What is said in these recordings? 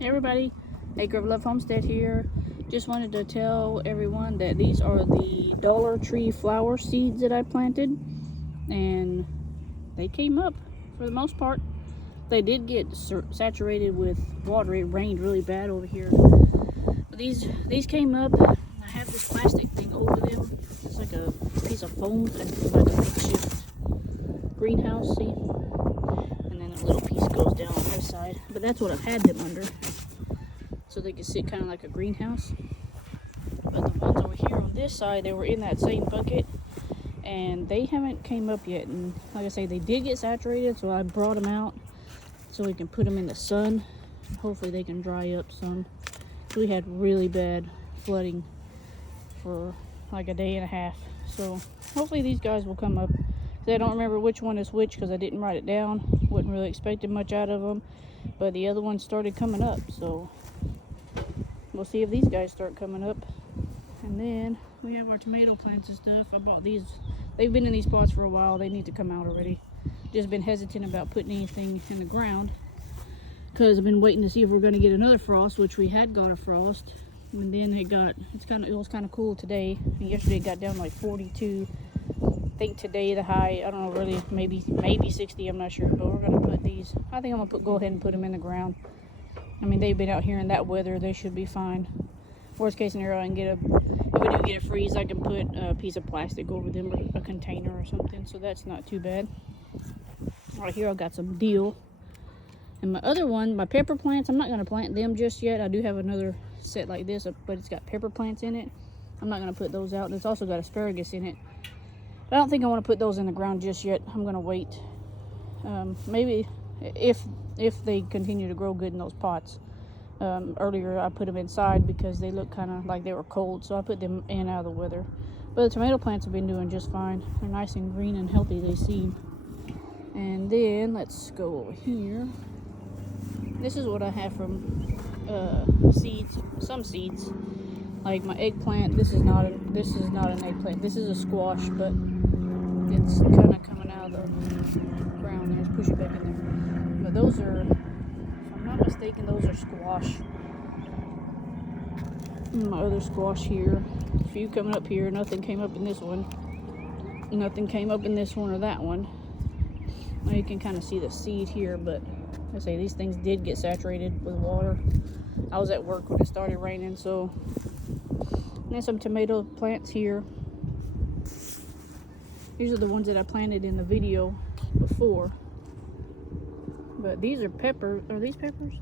Hey everybody, Acre of Love Homestead here. Just wanted to tell everyone that these are the Dollar Tree flower seeds that I planted, and they came up for the most part. They did get saturated with water. It rained really bad over here, but these came up. I have this plastic thing over them. It's like a piece of foam and like a makeshift greenhouse, see? And then a little piece goes down on this side, but that's what I've had them under, so they can sit kind of like a greenhouse. But the ones over here on this side, they were in that same bucket, and they haven't came up yet. And like I say, they did get saturated, so I brought them out so we can put them in the sun. Hopefully they can dry up some. We had really bad flooding for like a day and a half, so hopefully these guys will come up. I don't remember which one is which because I didn't write it down. Wasn't really expecting much out of them, but the other ones started coming up, so we'll see if these guys start coming up. And then we have our tomato plants and stuff. I bought these. They've been in these pots for a while. They need to come out already. Just been hesitant about putting anything in the ground because I've been waiting to see if we're going to get another frost, which we had got a frost, and then it was kind of cool today. And yesterday it got down like 42. I think today the high, I don't know, really, maybe 60, I'm not sure, but we're going to put these, I think I'm going to go ahead and put them in the ground. I mean, they've been out here in that weather, they should be fine. Worst case scenario, I can if we do get a freeze, I can put a piece of plastic over them, or a container or something, so that's not too bad. Right here, I've got some deal. And my other one, my pepper plants, I'm not going to plant them just yet. I do have another set like this, but it's got pepper plants in it. I'm not going to put those out. And it's also got asparagus in it. But I don't think I want to put those in the ground just yet. I'm going to wait. Maybe if they continue to grow good in those pots. Earlier I put them inside because they look kind of like they were cold, so I put them in out of the weather. But the tomato plants have been doing just fine. They're nice and green and healthy, they seem. And then let's go over here. This is what I have from seeds. Some seeds, like my eggplant. This is not an eggplant. This is a squash, but it's kind of coming out of the ground. There's push it back in there. But those are, if I'm not mistaken, those are squash. My other squash here. A few coming up here. Nothing came up in this one. Nothing came up in this one or that one. Now you can kind of see the seed here, but I say these things did get saturated with water. I was at work when it started raining, so. And then some tomato plants here. These are the ones that I planted in the video before. But these are peppers. Are these peppers?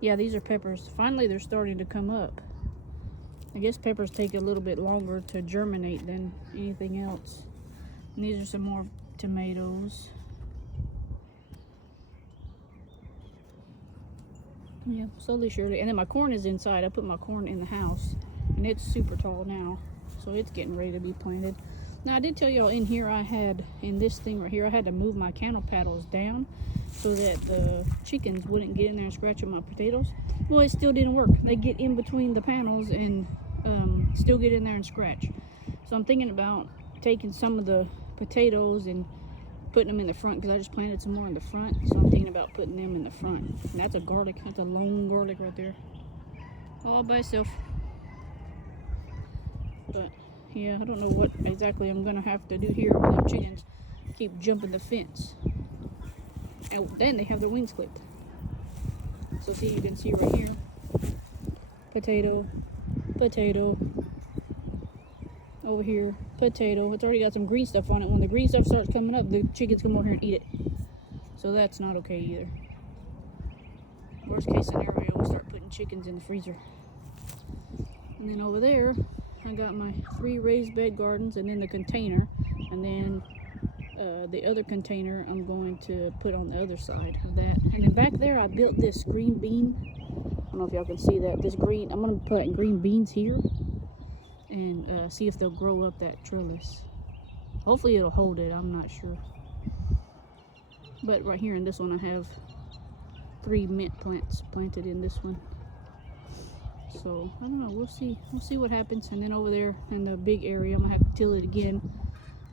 Yeah, these are peppers. Finally, they're starting to come up. I guess peppers take a little bit longer to germinate than anything else. And these are some more tomatoes. Yeah, slowly surely. And then my corn is inside. I put my corn in the house, and it's super tall now, so it's getting ready to be planted. Now, I did tell y'all in here in this thing right here, I had to move my canopy paddles down so that the chickens wouldn't get in there and scratch on my potatoes. Well, it still didn't work. They get in between the panels and still get in there and scratch. So I'm thinking about taking some of the potatoes and putting them in the front, because I just planted some more in the front, so I'm thinking about putting them in the front. And that's a garlic. That's a lone garlic right there, all by itself. But yeah, I don't know what exactly I'm gonna have to do here with them chickens. Keep jumping the fence, and then they have their wings clipped. So see, you can see right here, potato, potato. Over here, potato. It's already got some green stuff on it. When the green stuff starts coming up, the chickens come over here and eat it. So that's not okay either. Worst case scenario, we'll start putting chickens in the freezer. And then over there, I got my 3 raised bed gardens, and then the container, and then the other container I'm going to put on the other side of that. And then back there, I built this green bean. I don't know if y'all can see that. I'm going to put green beans here and see if they'll grow up that trellis. Hopefully it'll hold it, I'm not sure. But right here in this one, I have 3 mint plants planted in this one. So I don't know, we'll see what happens. And then over there in the big area, I'm gonna have to till it again.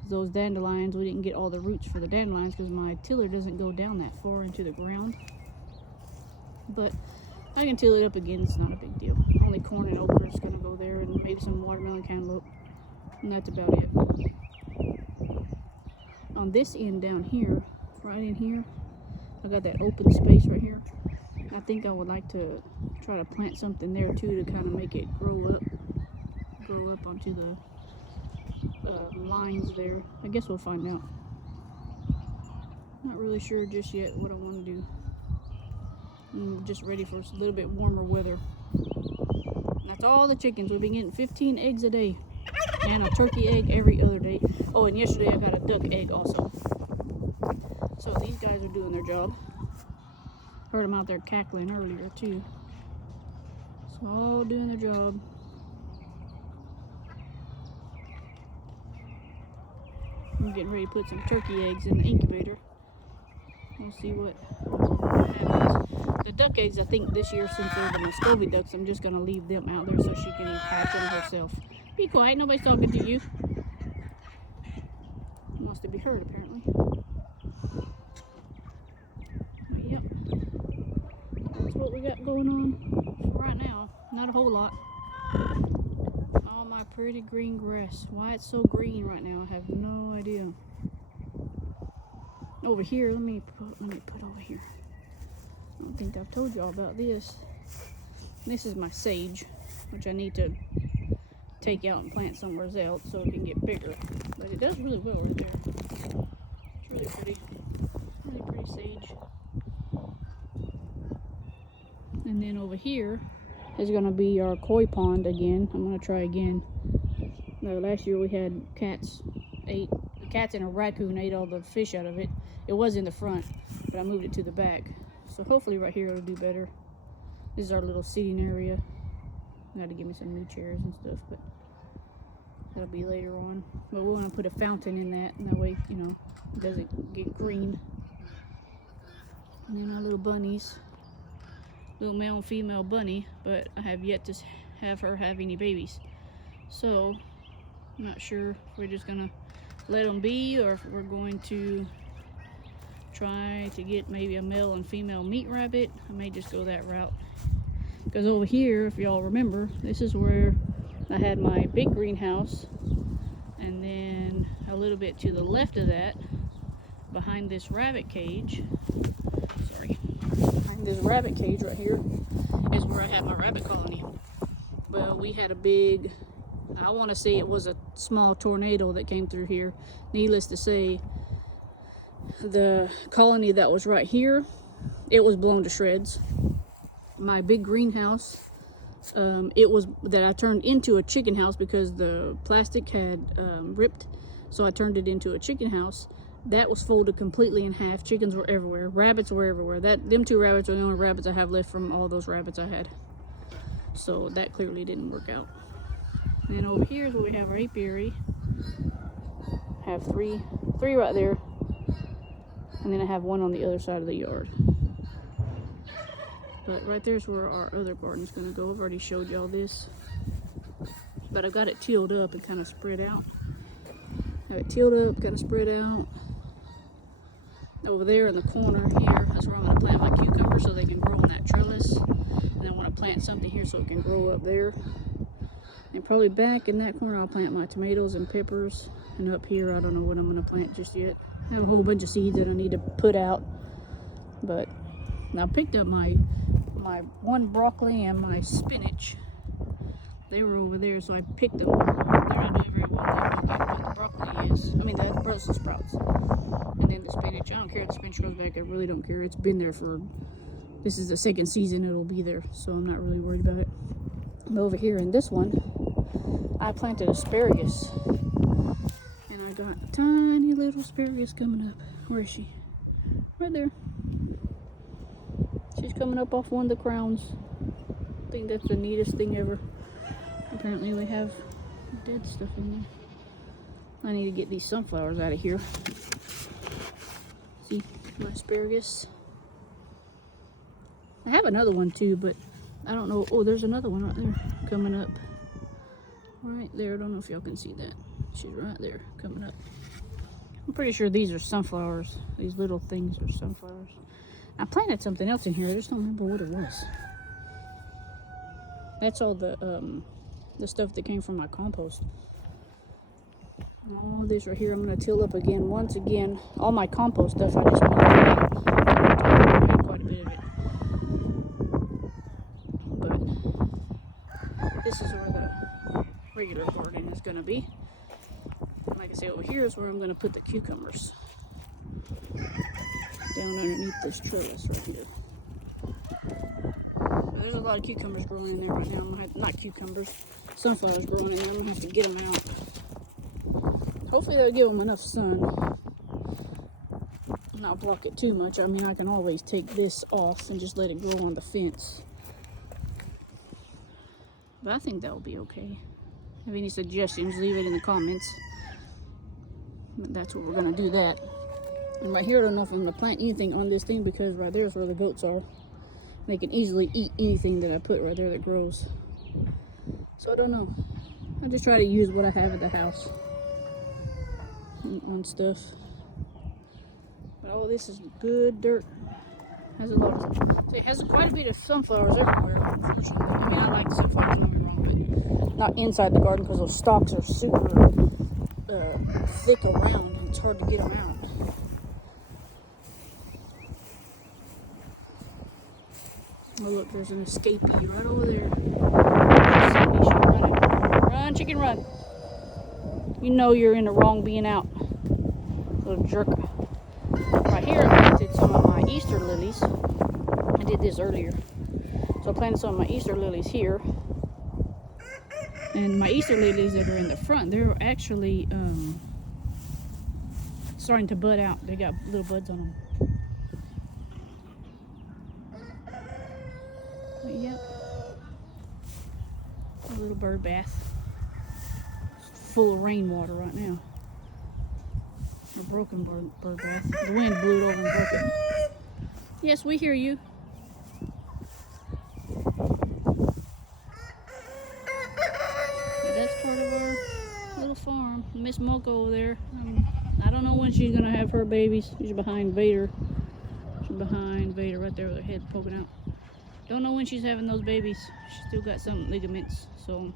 Those dandelions, we didn't get all the roots for the dandelions because my tiller doesn't go down that far into the ground. But I can till it up again. It's not a big deal. Only corn and okra is gonna go there, and maybe some watermelon cantaloupe, and that's about it. On this end down here, right in here, I got that open space right here. I think I would like to try to plant something there too, to kind of make it grow up onto the lines there. I guess we'll find out. Not really sure just yet what I want to do. I'm just ready for a little bit warmer weather. That's all the chickens. We've been getting 15 eggs a day, and a turkey egg every other day. Oh, and yesterday I got a duck egg also. So these guys are doing their job. Heard them out there cackling earlier too. So all doing their job. I'm getting ready to put some turkey eggs in the incubator. We'll see what happens. The duck eggs, I think this year, since they're the Muscovy ducks, I'm just gonna leave them out there so she can hatch them herself. Be quiet, nobody's talking to you. Wants to be heard, apparently. But yep, that's what we got going on right now. Not a whole lot. All my pretty green grass. Why it's so green right now, I have no idea. Over here, let me put over here. I don't think I've told y'all about this. This is my sage, which I need to take out and plant somewhere else so it can get bigger. But it does really well right there. It's really pretty. Really pretty sage. And then over here is going to be our koi pond again. I'm going to try again. Last year we had cats. The cats and a raccoon ate all the fish out of it. It was in the front, but I moved it to the back. So hopefully right here it'll do better. This is our little seating area. I got to give me some new chairs and stuff, but that'll be later on. But we want to put a fountain in that, and that way, you know, it doesn't get green. And then our little bunnies. Little male and female bunny, but I have yet to have her have any babies. So, I'm not sure if we're just gonna let them be, or if we're going to try to get maybe a male and female meat rabbit. I may just go that route. Because over here, if y'all remember, this is where I had my big greenhouse, and then a little bit to the left of that, behind this rabbit cage, behind this rabbit cage right here, is where I had my rabbit colony. Well, we had a big, I want to say it was a small tornado that came through here. Needless to say, the colony that was right here, it was blown to shreds. My big greenhouse, it was that I turned into a chicken house because the plastic had ripped, so I turned it into a chicken house. That was folded completely in half. Chickens were everywhere. Rabbits were everywhere. Them two rabbits are the only rabbits I have left from all those rabbits I had. So that clearly didn't work out. And over here is where we have our apiary. I have three right there. And then I have one on the other side of the yard. But right there's where our other garden's gonna go. I've already showed y'all this. But I've got it tilled up and kind of spread out. Have it tilled up, kind of spread out. Over there in the corner here, that's where I'm gonna plant my cucumbers so they can grow on that trellis. And I wanna plant something here so it can grow up there. And probably back in that corner I'll plant my tomatoes and peppers. And up here, I don't know what I'm gonna plant just yet. I have a whole bunch of seeds that I need to put out. But I picked up my one broccoli and my spinach. They were over there, so I picked them. They're not doing very well there, but the broccoli is. I mean, the Brussels sprouts. And then the spinach. I don't care if the spinach grows back. I really don't care. It's been there for. This is the second season it'll be there, so I'm not really worried about it. But over here in this one, I planted asparagus. And I got a tiny little asparagus coming up. Where is she? Right there. She's coming up off one of the crowns. I think that's the neatest thing ever. Apparently we have dead stuff in there. I need to get these sunflowers out of here. See, my asparagus. I have another one too, but I don't know. Oh, there's another one right there coming up. Right there. I don't know if y'all can see that. She's right there coming up. I'm pretty sure these are sunflowers. These little things are sunflowers. I planted something else in here. I just don't remember what it was. That's all the stuff that came from my compost. All this right here, I'm going to till up again. Once again, all my compost stuff, I just want to have quite a bit of it. But this is where the regular garden is going to be. Like I say, over here is where I'm going to put the cucumbers. Down underneath this trellis right here. But there's a lot of cucumbers growing in there right now. I'm gonna have, not cucumbers, sunflowers growing in there. I'm going to have to get them out. Hopefully they'll give them enough sun. Not block it too much. I mean, I can always take this off and just let it grow on the fence. But I think that'll be okay. If any suggestions, leave it in the comments. But that's what we're going to do that. And right here, I don't know if I'm going to plant anything on this thing because right there is where the goats are. They can easily eat anything that I put right there that grows. So I don't know. I just try to use what I have at the house on stuff. But all this is good dirt. Has a lot of, so it has quite a bit of sunflowers everywhere, unfortunately. I mean, I like sunflowers, don't get me wrong, but not inside the garden because those stalks are super thick around and it's hard to get them out. Oh look, there's an escapee right over there. Run, chicken, run. You know you're in the wrong being out. Little jerk. Right here I planted some of my Easter lilies. I did this earlier. So I planted some of my Easter lilies here. And my Easter lilies that are in the front, they're actually starting to bud out. They got little buds on them. But yep. A little bird bath. It's full of rainwater right now. A broken bird bath. The wind blew it over and broke it. Yes, we hear you. But that's part of our little farm. Miss Mocha over there. I don't know when she's gonna have her babies. She's behind Vader. She's behind Vader right there with her head poking out. Don't know when she's having those babies. She's still got some ligaments, so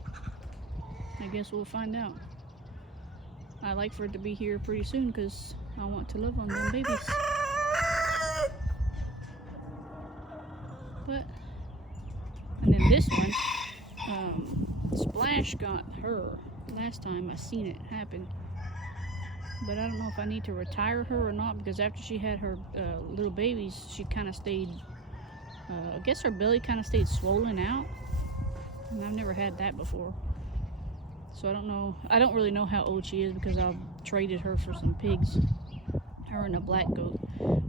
I guess we'll find out. I like for it to be here pretty soon because I want to love on them babies. But, and then this one, Splash got her last time I seen it happen. But I don't know if I need to retire her or not because after she had her little babies, she kind of stayed, I guess her belly kind of stayed swollen out. And I've never had that before. So I don't know. I don't really know how old she is because I've traded her for some pigs. Her and a black goat.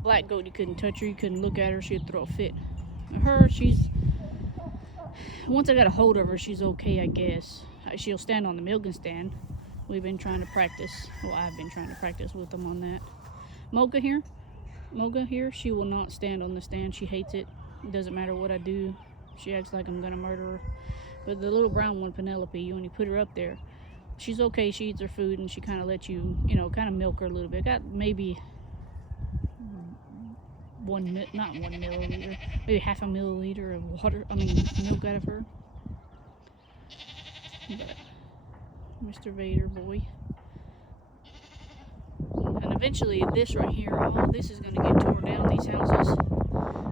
Black goat, you couldn't touch her. You couldn't look at her. She'd throw a fit. Her, she's... Once I got a hold of her, she's okay, I guess. She'll stand on the milking stand. We've been trying to practice. Well, I've been trying to practice with them on that. Mocha here, she will not stand on the stand. She hates it. It doesn't matter what I do. She acts like I'm going to murder her. But the little brown one, Penelope, when you put her up there, she's okay. She eats her food and she kind of lets you, kind of milk her a little bit. Got maybe not 1 milliliter, maybe half a milliliter of milk out of her. But Mr. Vader boy. And eventually this right here, all this is going to get torn down, these houses.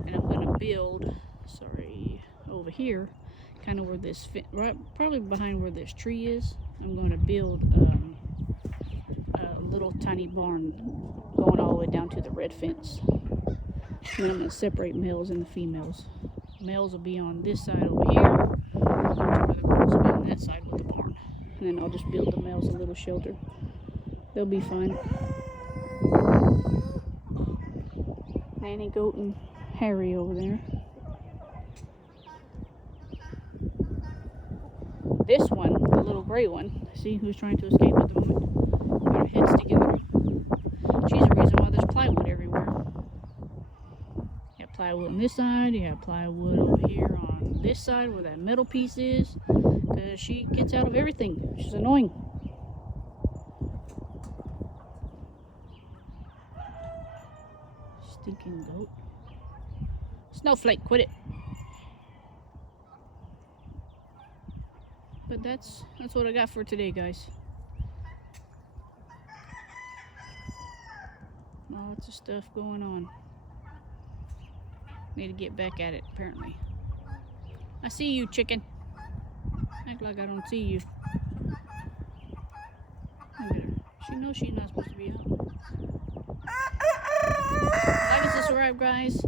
And I'm going to build, over here, kind of where this probably behind where this tree is. I'm going to build a little tiny barn going all the way down to the red fence. And then I'm going to separate males and the females. Males will be on this side over here, where the girls will be on that side with the barn. And then I'll just build the males a little shelter. They'll be fine. Nanny Goat and Harry over there. This one, the little gray one, see who's trying to escape at the moment. Got our heads together. She's the reason why there's plywood everywhere. You got plywood on this side, you have plywood over here on this side where that metal piece is. Because she gets out of everything. She's annoying. Stinking goat. Snowflake, quit it. But that's what I got for today, guys. Lots of stuff going on. Need to get back at it, apparently. I see you, chicken. Act like I don't see you. She knows she's not supposed to be out. Like and subscribe, guys.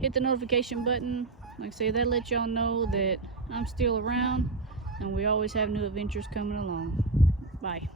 Hit the notification button. Like I say, that lets y'all know that I'm still around and we always have new adventures coming along. Bye.